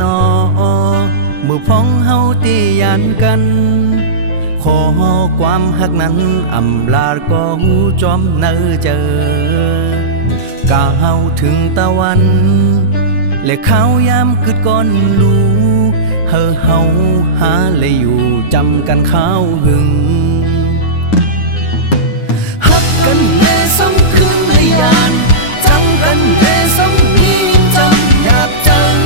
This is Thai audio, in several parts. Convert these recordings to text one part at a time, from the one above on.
นอมือพ้องเฮาตียันกันขอความหักนั้นอำลาก็หูจอมเนอเจอกาเฮาถึงตะวันและข้าวยามกึดก้อนลูเฮาหาเลยอยู่จำกันข้าวหึงฮักกันแน่ซ้ำคืนในยานจังกันแน่ซ้ำมีจำอยากจัง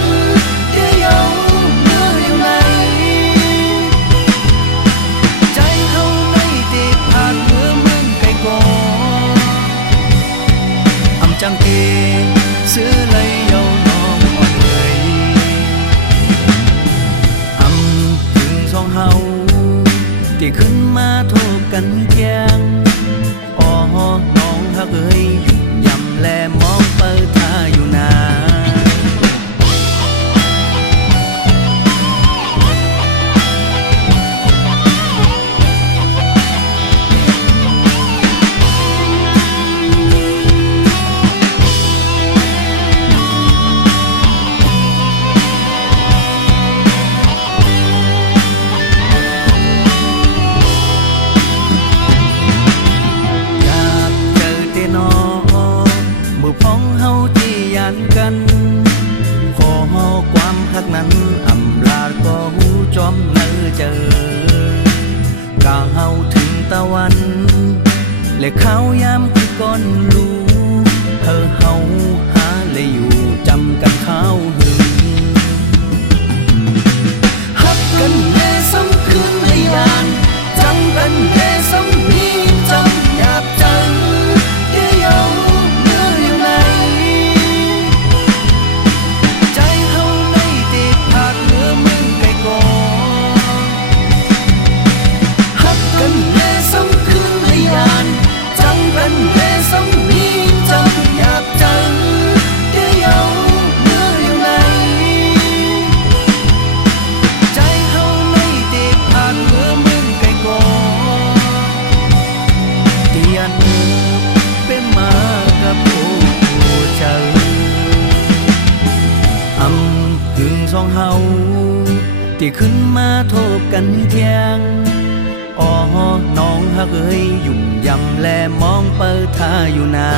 เดียวเมื่ออยู่ไหนใจเฮาในติดผ่านเมื่อมึงไกลก่อนอำจังเกซื้อเลยเยาน้องอ่อนเลยอำถึงสองเฮาที่ขึ้นมาโทษกันเที่ยงน้องฮักเอ้ยยำแลมองเปิดท่าอยู่นากันขอความหักนั้นอำลาก็หูจอมเนอเจอกาเฮาถึงตะวันและข้าวยามคือก้อนลูเฮาหาเลยอยู่จำกันข้าวหึงฮักกันแน่ซ้ำคืนในยานจังกันแน่ซ้ำมีจำอยากจังเดียวสองเฮาที่ขึ้นมาโทบกันเที่ยงน้องฮักเอ้ยยุ่งยำแลมองเปิดท่าอยู่นา